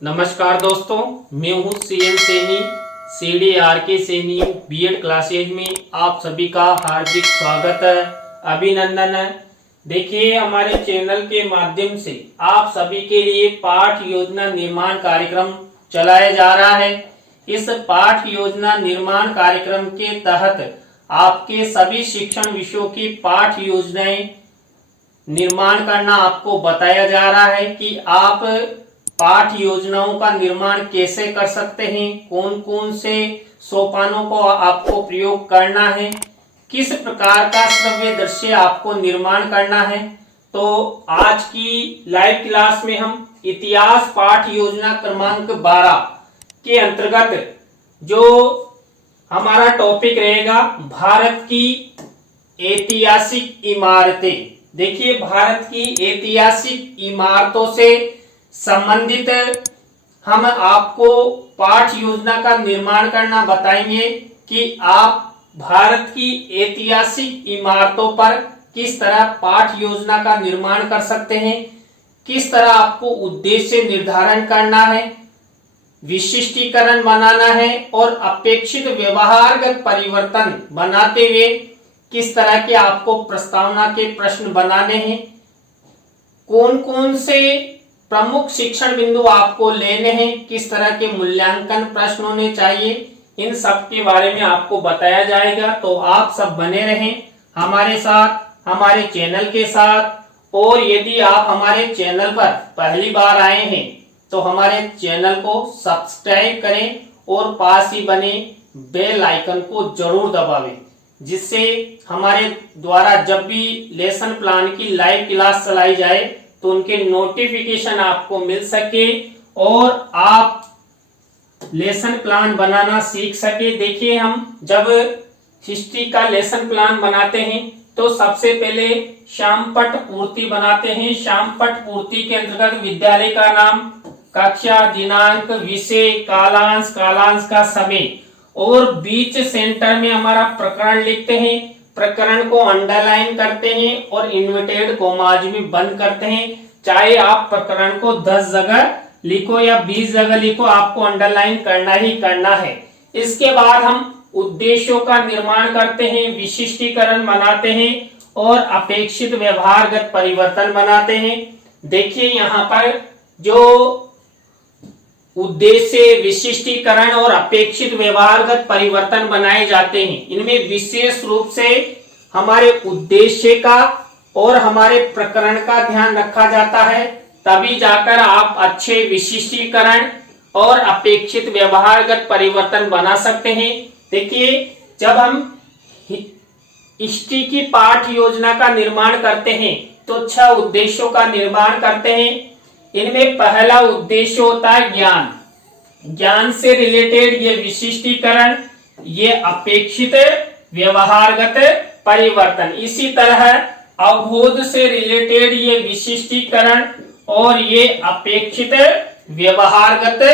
नमस्कार दोस्तों, मैं हूँ C M Saini CDRK Saini B Ed classes में आप सभी का हार्दिक स्वागत है, अभिनंदन है। देखिए, हमारे चैनल के माध्यम से आप सभी के लिए पाठ योजना निर्माण कार्यक्रम चलाया जा रहा है। इस पाठ योजना निर्माण कार्यक्रम के तहत आपके सभी शिक्षण विषयों की पाठ योजनाएं निर्माण करना आपको बताया जा रहा है कि आप पाठ योजनाओं का निर्माण कैसे कर सकते हैं, कौन कौन से सोपानों को आपको प्रयोग करना है, किस प्रकार का श्रव्य दृश्य आपको निर्माण करना है। तो आज की लाइव क्लास में हम इतिहास पाठ योजना क्रमांक 12 के अंतर्गत जो हमारा टॉपिक रहेगा भारत की ऐतिहासिक इमारतें। देखिए, भारत की ऐतिहासिक इमारतों से संबंधित हम आपको पाठ योजना का निर्माण करना बताएंगे कि आप भारत की ऐतिहासिक इमारतों पर किस तरह पाठ योजना का निर्माण कर सकते हैं, किस तरह आपको उद्देश्य निर्धारण करना है, विशिष्टीकरण बनाना है और अपेक्षित व्यवहारगत परिवर्तन बनाते हुए किस तरह के आपको प्रस्तावना के प्रश्न बनाने हैं, कौन कौन से प्रमुख शिक्षण बिंदु आपको लेने हैं, किस तरह के मूल्यांकन प्रश्न होने चाहिए, इन सब के बारे में आपको बताया जाएगा। तो आप सब बने रहें हमारे साथ, हमारे चैनल के साथ। और यदि आप हमारे चैनल पर पहली बार आए हैं तो हमारे चैनल को सब्सक्राइब करें और पास ही बने बेल आइकन को जरूर दबावें, जिससे हमारे द्वारा जब भी लेसन प्लान की लाइव क्लास चलाई जाए तो उनके नोटिफिकेशन आपको मिल सके और आप लेसन प्लान बनाना सीख सके। देखिए, हम जब हिस्ट्री का लेसन प्लान बनाते हैं तो सबसे पहले शामपट पूर्ति बनाते हैं। शामपट पूर्ति के अंतर्गत विद्यालय का नाम, कक्षा, दिनांक, विषय, कालांश, कालांश का समय और बीच सेंटर में हमारा प्रकरण लिखते हैं। प्रकरण को अंडरलाइन करते हैं और इन्वर्टेड कोमाज में बंद करते हैं। चाहे आप प्रकरण को 10 जगह लिखो या 20 जगह लिखो, आपको अंडरलाइन करना ही करना है। इसके बाद हम उद्देश्यों का निर्माण करते हैं, विशिष्टीकरण बनाते हैं और अपेक्षित व्यवहारगत परिवर्तन बनाते हैं। देखिए, यहाँ पर जो उद्देश्य, विशिष्टीकरण और अपेक्षित व्यवहारगत परिवर्तन बनाए जाते हैं, इनमें विशेष रूप से हमारे उद्देश्य का और हमारे प्रकरण का ध्यान रखा जाता है, तभी जाकर आप अच्छे विशिष्टीकरण और अपेक्षित व्यवहारगत परिवर्तन बना सकते हैं। देखिए, जब हम हिस्ट्री की पाठ योजना का निर्माण करते हैं तो 6 उद्देश्यों का निर्माण करते हैं। इनमें पहला उद्देश्य होता है ज्ञान। ज्ञान से रिलेटेड ये विशिष्टीकरण, ये अपेक्षित व्यवहारगत परिवर्तन। इसी तरह अवबोध से रिलेटेड ये विशिष्टीकरण और ये अपेक्षित व्यवहारगत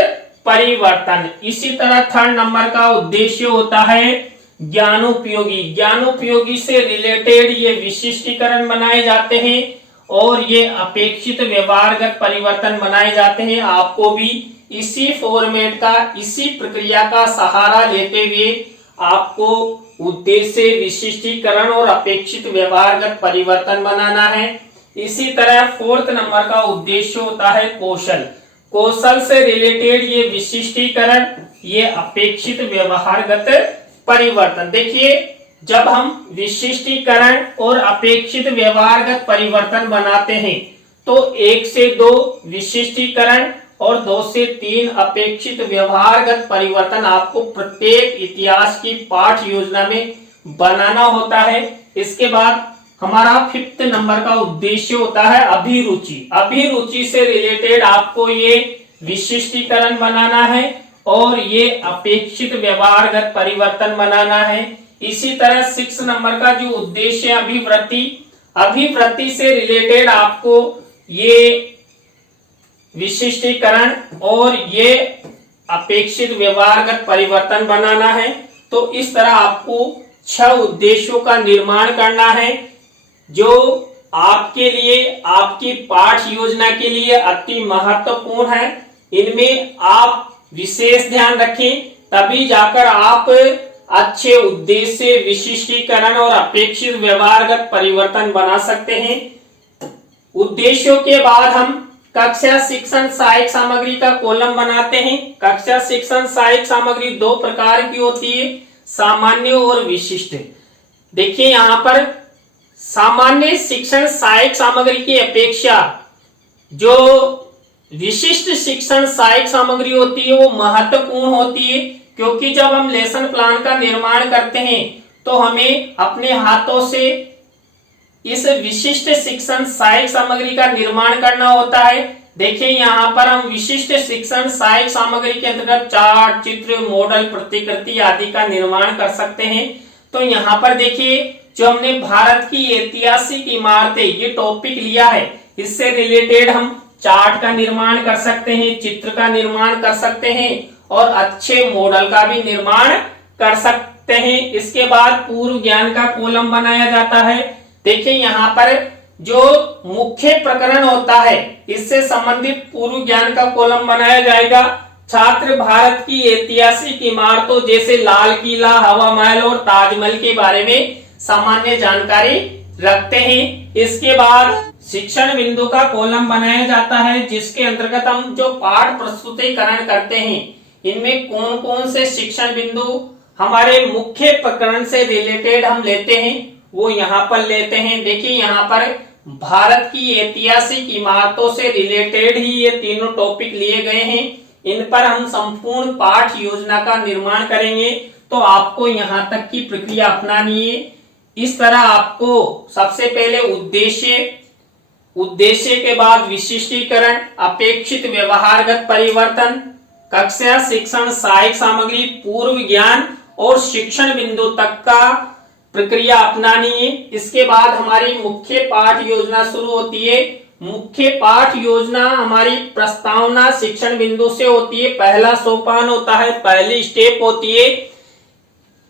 परिवर्तन। इसी तरह 3rd नंबर का उद्देश्य होता है ज्ञानोपयोगी। ज्ञानोपयोगी से रिलेटेड ये विशिष्टीकरण बनाए जाते हैं और ये अपेक्षित व्यवहारगत परिवर्तन बनाए जाते हैं। आपको भी इसी फॉर्मेट का, इसी प्रक्रिया का सहारा लेते हुए आपको उद्देश्य, विशिष्टीकरण और अपेक्षित व्यवहारगत परिवर्तन बनाना है। इसी तरह 4th नंबर का उद्देश्य होता है कौशल। कौशल से रिलेटेड ये विशिष्टीकरण, ये अपेक्षित व्यवहारगत परिवर्तन। देखिए, जब हम विशिष्टीकरण और अपेक्षित व्यवहारगत परिवर्तन बनाते हैं तो 1 से 2 विशिष्टीकरण और 2 से 3 अपेक्षित व्यवहारगत परिवर्तन आपको प्रत्येक इतिहास की पाठ योजना में बनाना होता है। इसके बाद हमारा 5th नंबर का उद्देश्य होता है अभिरुचि। अभिरुचि से रिलेटेड आपको ये विशिष्टीकरण बनाना है और ये अपेक्षित व्यवहारगत परिवर्तन बनाना है। इसी तरह 6 नंबर का जो उद्देश्य है अभिवृत्ति। अभिवृत्ति से रिलेटेड आपको ये विशिष्टीकरण और ये अपेक्षित व्यवहारगत परिवर्तन बनाना है। तो इस तरह आपको 6 उद्देश्यों का निर्माण करना है, जो आपके लिए, आपकी पाठ योजना के लिए अति महत्वपूर्ण है। इनमें आप विशेष ध्यान रखें, तभी जाकर आप अच्छे उद्देश्य, विशिष्टीकरण और अपेक्षित व्यवहारगत परिवर्तन बना सकते हैं। उद्देश्यों के बाद हम कक्षा शिक्षण सहायक सामग्री का कॉलम बनाते हैं। कक्षा शिक्षण सहायक सामग्री दो प्रकार की होती है, सामान्य और विशिष्ट। देखिए यहाँ पर सामान्य शिक्षण सहायक सामग्री की अपेक्षा जो विशिष्ट शिक्षण सहायक सामग्री होती है वो महत्वपूर्ण होती है, क्योंकि जब हम लेसन प्लान का निर्माण करते हैं तो हमें अपने हाथों से इस विशिष्ट शिक्षण सहायक सामग्री का निर्माण करना होता है। देखिए यहाँ पर हम विशिष्ट शिक्षण सहायक सामग्री के अंतर्गत चार्ट, चित्र, मॉडल, प्रतिकृति आदि का निर्माण कर सकते हैं। तो यहाँ पर देखिए जो हमने भारत की ऐतिहासिक इमारतें ये टॉपिक लिया है, इससे रिलेटेड हम चार्ट का निर्माण कर सकते हैं, चित्र का निर्माण कर सकते हैं और अच्छे मॉडल का भी निर्माण कर सकते हैं। इसके बाद पूर्व ज्ञान का कॉलम बनाया जाता है। देखिए यहाँ पर जो मुख्य प्रकरण होता है इससे संबंधित पूर्व ज्ञान का कॉलम बनाया जाएगा। छात्र भारत की ऐतिहासिक इमारतों जैसे लाल किला, हवा महल और ताजमहल के बारे में सामान्य जानकारी रखते हैं। इसके बाद शिक्षण बिंदु का कॉलम बनाया जाता है, जिसके अंतर्गत हम जो पाठ प्रस्तुतिकरण करते हैं इनमें कौन कौन से शिक्षण बिंदु हमारे मुख्य प्रकरण से रिलेटेड हम लेते हैं वो यहाँ पर लेते हैं। देखिए यहाँ पर भारत की ऐतिहासिक इमारतों से रिलेटेड ही ये तीनों टॉपिक लिए गए हैं। इन पर हम संपूर्ण पाठ योजना का निर्माण करेंगे। तो आपको यहाँ तक की प्रक्रिया अपनानी है। इस तरह आपको सबसे पहले उद्देश्य के बाद विशिष्टीकरण, अपेक्षित व्यवहारगत परिवर्तन, कक्षा शिक्षण सहायक सामग्री, पूर्व ज्ञान और शिक्षण बिंदु तक का प्रक्रिया अपनानी है। इसके बाद हमारी मुख्य पाठ योजना शुरू होती है। मुख्य पाठ योजना हमारी प्रस्तावना शिक्षण बिंदु से होती है। पहला सोपान होता है, पहली स्टेप होती है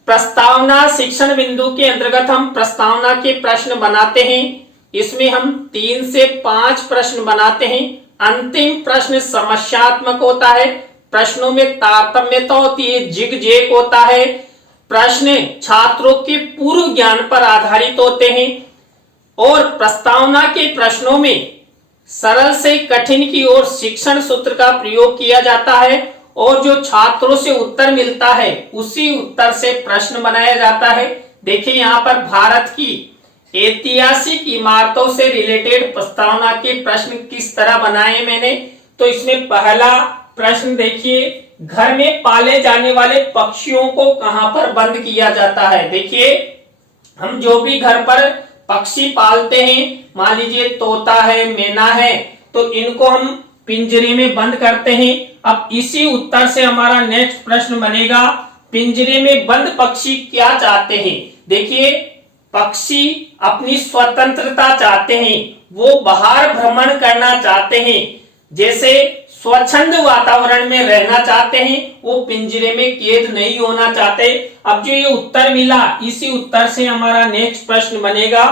प्रस्तावना शिक्षण बिंदु के अंतर्गत हम प्रस्तावना के प्रश्न बनाते हैं। इसमें हम 3 से 5 प्रश्न बनाते हैं। अंतिम प्रश्न समस्यात्मक होता है, प्रश्नों में तारतम्यता होती है, जिग-जैग होता है, प्रश्न छात्रों के पूर्व ज्ञान पर आधारित होते हैं और प्रस्तावना के प्रश्नों में सरल से कठिन की ओर शिक्षण सूत्र का प्रयोग किया जाता है और जो छात्रों से उत्तर मिलता है उसी उत्तर से प्रश्न बनाया जाता है। देखिए यहाँ पर भारत की ऐतिहासिक इमारतों से रिलेटेड प्रस्तावना के प्रश्न किस तरह बनाए मैंने। तो इसमें पहला प्रश्न देखिए, घर में पाले जाने वाले पक्षियों को कहां पर बंद किया जाता है। देखिए हम जो भी घर पर पक्षी पालते हैं, मान लीजिए तोता है, मैना है, तो इनको हम पिंजरे में बंद करते हैं। अब इसी उत्तर से हमारा नेक्स्ट प्रश्न बनेगा, पिंजरे में बंद पक्षी क्या चाहते हैं। देखिए पक्षी अपनी स्वतंत्रता चाहते हैं, वो बाहर भ्रमण करना चाहते हैं, जैसे स्वच्छंद वातावरण में रहना चाहते हैं, वो पिंजरे में कैद नहीं होना चाहते। अब जो ये उत्तर मिला इसी उत्तर से हमारा नेक्स्ट प्रश्न बनेगा,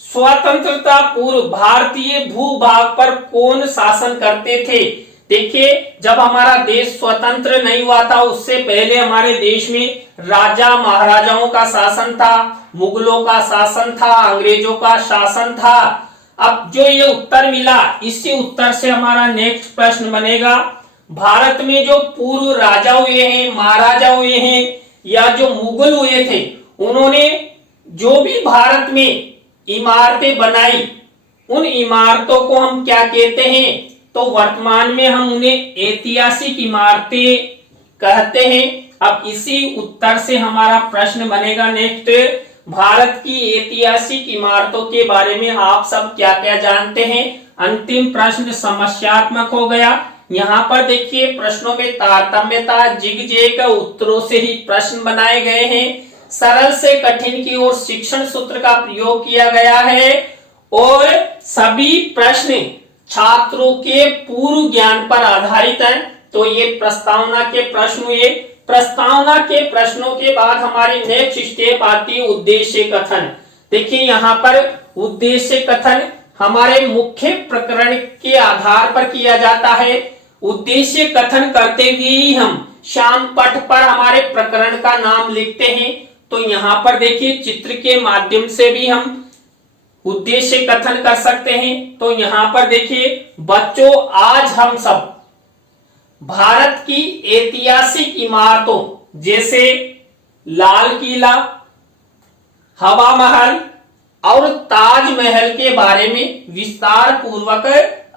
स्वतंत्रता पूर्व भारतीय भूभाग पर कौन शासन करते थे। देखिए जब हमारा देश स्वतंत्र नहीं हुआ था उससे पहले हमारे देश में राजा महाराजाओं का शासन था, मुगलों का शासन था, अंग्रेजों का शासन था। अब जो ये उत्तर मिला इसी उत्तर से हमारा नेक्स्ट प्रश्न बनेगा, भारत में जो पूर्व राजा हुए हैं, महाराजा हुए हैं या जो मुगल हुए थे, उन्होंने जो भी भारत में इमारतें बनाई उन इमारतों को हम क्या कहते हैं। तो वर्तमान में हम उन्हें ऐतिहासिक इमारतें कहते हैं। अब इसी उत्तर से हमारा प्रश्न बनेगा नेक्स्ट, भारत की ऐतिहासिक इमारतों के बारे में आप सब क्या क्या जानते हैं। अंतिम प्रश्न समस्यात्मक हो गया। यहाँ पर देखिए प्रश्नों में तारतम्यता, जिग-जैग उत्तरों से ही प्रश्न बनाए गए हैं। सरल से कठिन की ओर शिक्षण सूत्र का प्रयोग किया गया है और सभी प्रश्न छात्रों के पूर्व ज्ञान पर आधारित हैं। तो ये प्रस्तावना के प्रश्न हुए। प्रस्तावना के प्रश्नों के बाद हमारी नेक्स्ट स्टेप आती है उद्देश्य कथन। देखिए यहाँ पर उद्देश्य कथन हमारे मुख्य प्रकरण के आधार पर किया जाता है। उद्देश्य कथन करते हुए ही हम श्याम पट पर हमारे प्रकरण का नाम लिखते हैं। तो यहाँ पर देखिए चित्र के माध्यम से भी हम उद्देश्य कथन कर सकते हैं। तो यहाँ पर देखिए बच्चों, आज हम सब भारत की ऐतिहासिक इमारतों जैसे लाल किला, हवा महल और ताजमहल के बारे में विस्तार पूर्वक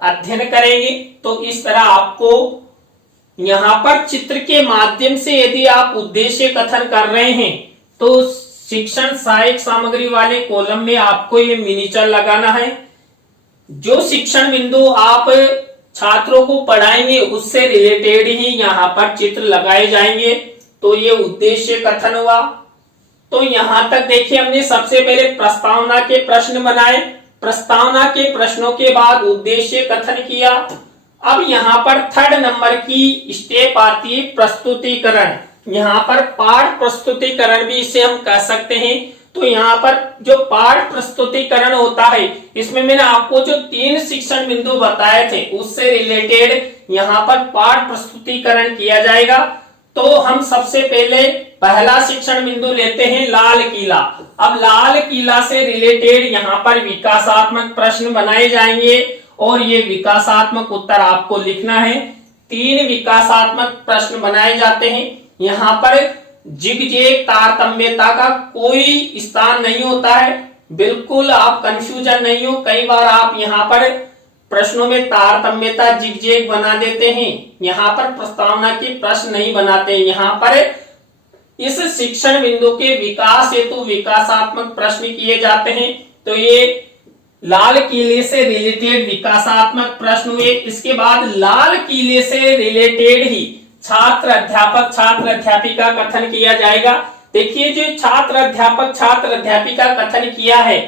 अध्ययन करेंगे। तो इस तरह आपको यहाँ पर चित्र के माध्यम से यदि आप उद्देश्य कथन कर रहे हैं तो शिक्षण सहायक सामग्री वाले कॉलम में आपको ये मिनीचर लगाना है। जो शिक्षण बिंदु आप छात्रों को पढ़ाएंगे उससे रिलेटेड ही यहाँ पर चित्र लगाए जाएंगे। तो ये उद्देश्य कथन हुआ। तो यहां तक देखिए हमने सबसे पहले प्रस्तावना के प्रश्न बनाए, प्रस्तावना के प्रश्नों के बाद उद्देश्य कथन किया। अब यहाँ पर थर्ड नंबर की स्टेप आती है प्रस्तुतिकरण। यहाँ पर पाठ प्रस्तुतिकरण भी इसे हम कह सकते हैं। तो यहाँ पर जो पाठ प्रस्तुतिकरण होता है इसमें मैंने आपको जो 3 शिक्षण बिंदु बताए थे उससे रिलेटेड यहाँ पर पाठ प्रस्तुतिकरण किया जाएगा। तो हम सबसे पहले पहला शिक्षण बिंदु लेते हैं लाल किला। अब लाल किला से रिलेटेड यहाँ पर विकासात्मक प्रश्न बनाए जाएंगे और ये विकासात्मक उत्तर आपको लिखना है। 3 विकासात्मक प्रश्न बनाए जाते हैं। यहाँ पर जिगजैग तारतम्यता का कोई स्थान नहीं होता है, बिल्कुल आप कंफ्यूजन नहीं हो। कई बार आप यहाँ पर प्रश्नों में तारतम्यता जिगजैग बना देते हैं, यहाँ पर प्रस्तावना के प्रश्न नहीं बनाते। यहाँ पर इस शिक्षण बिंदु के विकास हेतु विकासात्मक प्रश्न किए जाते हैं। तो ये लाल किले से रिलेटेड विकासात्मक प्रश्न हुए। इसके बाद लाल किले से रिलेटेड ही छात्र अध्यापक छात्र अध्यापिका कथन किया जाएगा। देखिए जो छात्र अध्यापक छात्र अध्यापिका कथन किया है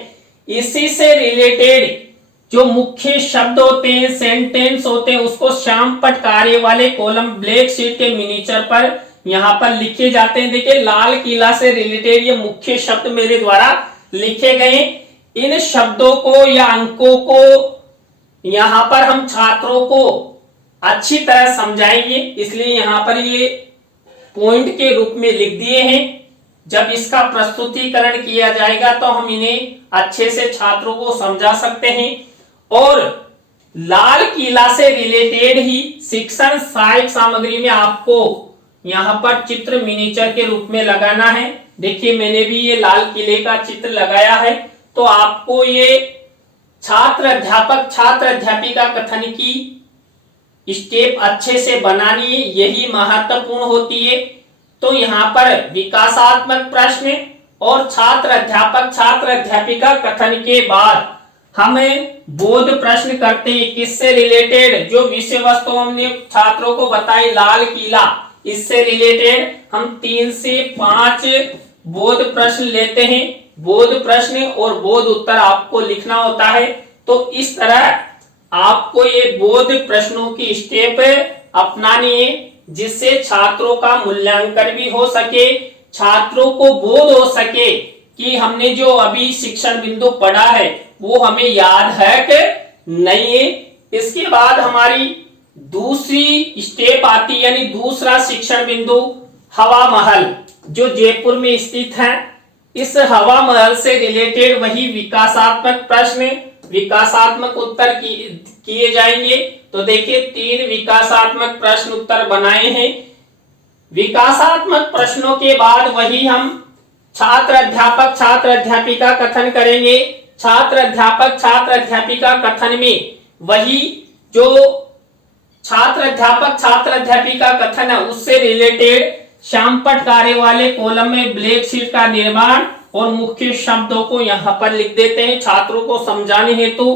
इसी से रिलेटेड जो मुख्य शब्द होते हैं, सेंटेंस होते हैं, उसको श्याम पट कार्य वाले कॉलम ब्लैक शीट के मिनीचर पर यहाँ पर लिखे जाते हैं। देखिए लाल किला से रिलेटेड ये मुख्य शब्द मेरे द्वारा लिखे गए। इन शब्दों को या अंकों को यहाँ पर हम छात्रों को अच्छी तरह समझाएंगे, इसलिए यहाँ पर ये पॉइंट के रूप में लिख दिए हैं। जब इसका प्रस्तुतिकरण किया जाएगा तो हम इन्हें अच्छे से छात्रों को समझा सकते हैं। और लाल किला से रिलेटेड ही शिक्षण सहायक सामग्री में आपको यहाँ पर चित्र मिनीचर के रूप में लगाना है। देखिए मैंने भी ये लाल किले का चित्र लगाया है। तो आपको ये छात्र अध्यापक छात्र अध्यापिका कथन की स्टेप अच्छे से बनानी है, यही महत्वपूर्ण होती है। तो यहाँ पर विकासात्मक प्रश्न और छात्र अध्यापक छात्र अध्यापिका कथन के बाद हमें बोध प्रश्न करते हैं। किससे रिलेटेड? जो विषय वस्तु हमने छात्रों को बताई लाल किला, इससे रिलेटेड हम 3 से 5 बोध प्रश्न लेते हैं। बोध प्रश्न और बोध उत्तर आपको लिखना होता है। तो इस तरह आपको ये बोध प्रश्नों की स्टेप अपनानी है जिससे छात्रों का मूल्यांकन भी हो सके, छात्रों को बोध हो सके कि हमने जो अभी शिक्षण बिंदु पढ़ा है वो हमें याद है कि नहीं है। इसके बाद हमारी दूसरी स्टेप आती यानी दूसरा शिक्षण बिंदु हवा महल जो जयपुर में स्थित है। इस हवा महल से रिलेटेड वही विकासात्मक प्रश्न विकासात्मक उत्तर किए जाएंगे। तो देखिए 3 विकासात्मक प्रश्न उत्तर बनाए हैं। विकासात्मक प्रश्नों के बाद वही हम छात्र अध्यापक छात्र अध्यापिका कथन करेंगे। छात्र अध्यापक छात्र अध्यापिका कथन में वही जो छात्र अध्यापक छात्र अध्यापिका कथन है उससे रिलेटेड श्यामपट कार्य वाले कॉलम में ब्लैक शीट का निर्माण और मुख्य शब्दों को यहाँ पर लिख देते हैं छात्रों को समझाने हेतु।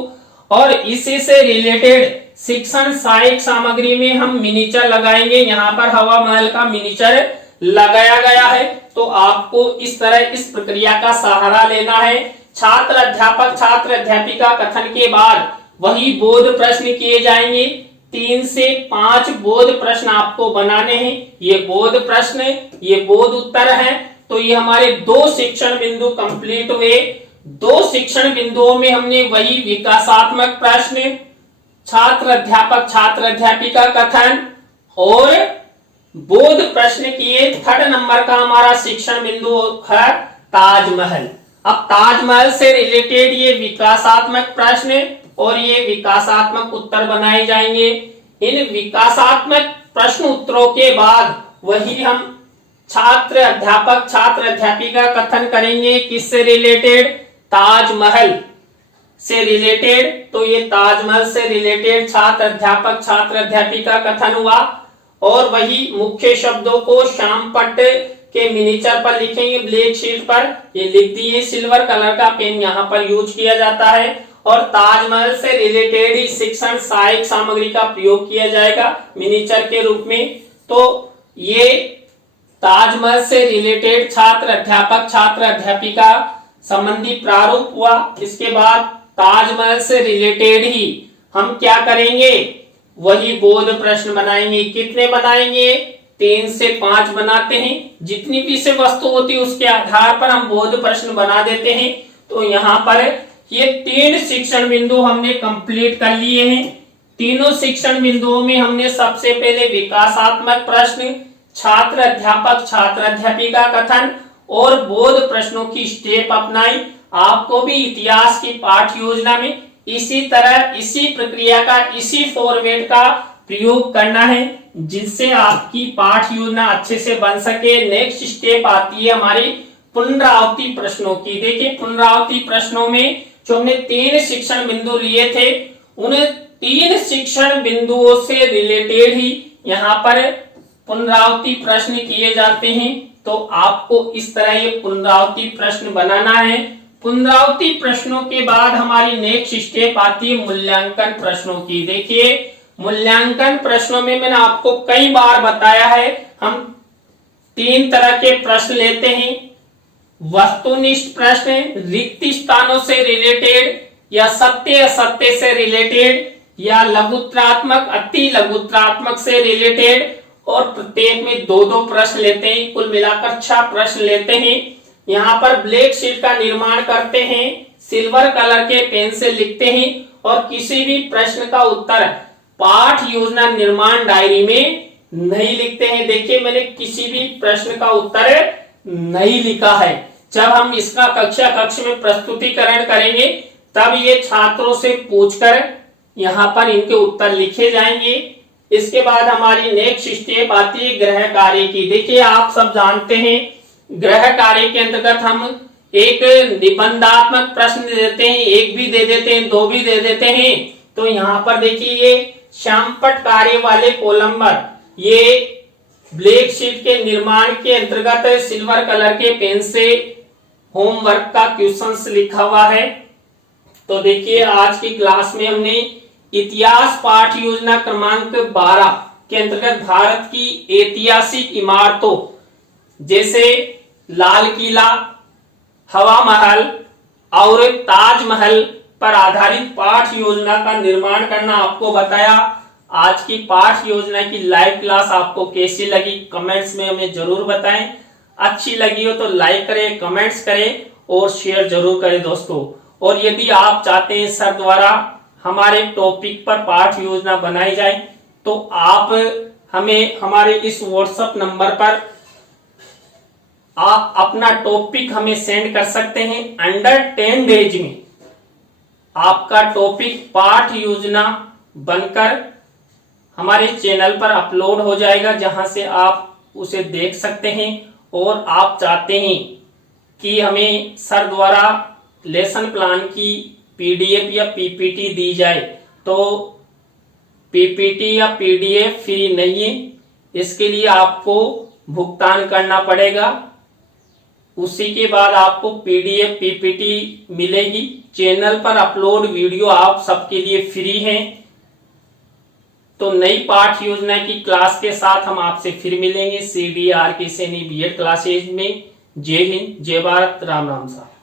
और इसी से रिलेटेड शिक्षण सहायक सामग्री में हम मिनीचर लगाएंगे। यहाँ पर हवा महल का मिनीचर लगाया गया है। तो आपको इस तरह इस प्रक्रिया का सहारा लेना है। छात्र अध्यापक छात्र अध्यापिका कथन के बाद वही बोध प्रश्न किए जाएंगे। 3 से 5 बोध प्रश्न आपको बनाने हैं। ये बोध प्रश्न ये बोध उत्तर है। तो ये हमारे 2 शिक्षण बिंदु कंप्लीट हुए। 2 शिक्षण बिंदुओं में हमने वही विकासात्मक प्रश्न छात्र अध्यापक छात्र अध्यापिका कथन और बोध प्रश्न किए। थर्ड नंबर का हमारा शिक्षण बिंदु है ताजमहल। अब ताजमहल से रिलेटेड ये विकासात्मक प्रश्न और ये विकासात्मक उत्तर बनाए जाएंगे। इन विकासात्मक प्रश्न उत्तरों के बाद वही हम छात्र अध्यापक छात्र अध्यापिका कथन करेंगे। किससे रिलेटेड? ताजमहल से रिलेटेड। तो ये ताजमहल से रिलेटेड छात्र अध्यापक छात्र अध्यापिका कथन हुआ। और वही मुख्य शब्दों को श्याम पट्ट के मिनीचर पर लिखेंगे, ब्लैक शीट पर। ये लिख दिए, सिल्वर कलर का पेन यहाँ पर यूज किया जाता है। और ताजमहल से रिलेटेड ही शिक्षण सहायक सामग्री का प्रयोग किया जाएगा मिनीचर के रूप में। तो ये ताजमहल से रिलेटेड छात्र अध्यापिका संबंधी प्रारूप हुआ। इसके बाद ताजमहल से रिलेटेड ही हम क्या करेंगे? वही बोध प्रश्न बनाएंगे। कितने बनाएंगे? 3 से 5 बनाते हैं। जितनी भी से वस्तु होती है उसके आधार पर हम बोध प्रश्न बना देते हैं। तो यहाँ पर ये 3 शिक्षण बिंदु हमने कंप्लीट कर लिए हैं। तीनों शिक्षण बिंदुओं में हमने सबसे पहले विकासात्मक प्रश्न, छात्र अध्यापिका कथन और बोध प्रश्नों की स्टेप अपनाई। आपको भी इतिहास की पाठ योजना में इसी तरह इसी प्रक्रिया का इसी फॉर्मेट का प्रयोग करना है जिससे आपकी पाठ योजना अच्छे से बन सके। नेक्स्ट स्टेप आती है हमारी पुनरावृत्ति प्रश्नों की। देखिए पुनरावृत्ति प्रश्नों में जो हमने 3 शिक्षण बिंदु लिए थे उन 3 शिक्षण बिंदुओं से रिलेटेड ही यहाँ पर पुनरावृत्ति प्रश्न किए जाते हैं। तो आपको इस तरह ये पुनरावृत्ति प्रश्न बनाना है। पुनरावृत्ति प्रश्नों के बाद हमारी नेक्स्ट स्टेप आती है मूल्यांकन प्रश्नों की। देखिए मूल्यांकन प्रश्नों में मैंने आपको कई बार बताया है, हम 3 तरह के प्रश्न लेते हैं। वस्तुनिष्ठ प्रश्न, रिक्त स्थानों से रिलेटेड, या सत्य असत्य से रिलेटेड, या लघुत्रात्मक अति लघुत्रात्मक से रिलेटेड। और प्रत्येक में 2-2 प्रश्न लेते हैं, कुल मिलाकर 6 प्रश्न लेते हैं। यहाँ पर ब्लैक शीट का निर्माण करते हैं, सिल्वर कलर के पेन से लिखते हैं और किसी भी प्रश्न का उत्तर पाठ योजना निर्माण डायरी में नहीं लिखते हैं। देखिए मैंने किसी भी प्रश्न का उत्तर नहीं लिखा है। जब हम इसका कक्षा कक्ष में प्रस्तुतिकरण करेंगे तब ये छात्रों से पूछकर यहाँ पर इनके उत्तर लिखे जाएंगे। इसके बाद हमारी नेक्स्ट स्टेप आती है गृह कार्य की। देखिए आप सब जानते हैं गृह कार्य के अंतर्गत हम एक निबंधात्मक प्रश्न दे देते हैं, 1 भी दे देते हैं, 2 भी दे देते हैं। तो यहाँ पर देखिए ये श्यामपट्ट कार्य वाले कॉलम पर ये ब्लैक शीट के निर्माण के अंतर्गत सिल्वर कलर के पेन से होमवर्क का क्वेश्चंस लिखा हुआ है। तो देखिए आज की क्लास में हमने इतिहास पाठ योजना क्रमांक 12 के अंतर्गत भारत की ऐतिहासिक इमारतों जैसे लाल किला, हवा महल और ताजमहल पर आधारित पाठ योजना का निर्माण करना आपको बताया। आज की पाठ योजना की लाइव क्लास आपको कैसी लगी कमेंट्स में हमें जरूर बताएं। अच्छी लगी हो तो लाइक करें, कमेंट्स करें और शेयर जरूर करें दोस्तों। और यदि आप चाहते हैं सर द्वारा हमारे टॉपिक पर पाठ योजना बनाई जाए तो आप हमें हमारे इस व्हाट्सएप नंबर पर आप अपना टॉपिक हमें सेंड कर सकते हैं। अंडर 10 डेज में आपका टॉपिक पाठ योजना बनकर हमारे चैनल पर अपलोड हो जाएगा, जहां से आप उसे देख सकते हैं। और आप चाहते हैं कि हमें सर द्वारा लेसन प्लान की पीडीएफ या पीपीटी दी जाए तो पीपीटी या पीडीएफ फ्री नहीं है, इसके लिए आपको भुगतान करना पड़ेगा। उसी के बाद आपको पीडीएफ पीपीटी मिलेगी। चैनल पर अपलोड वीडियो आप सबके लिए फ्री है। तो नई पाठ योजना की क्लास के साथ हम आपसे फिर मिलेंगे CDRK सैनी बीएड क्लासेज में। जय हिंद, जय भारत, राम राम साहब।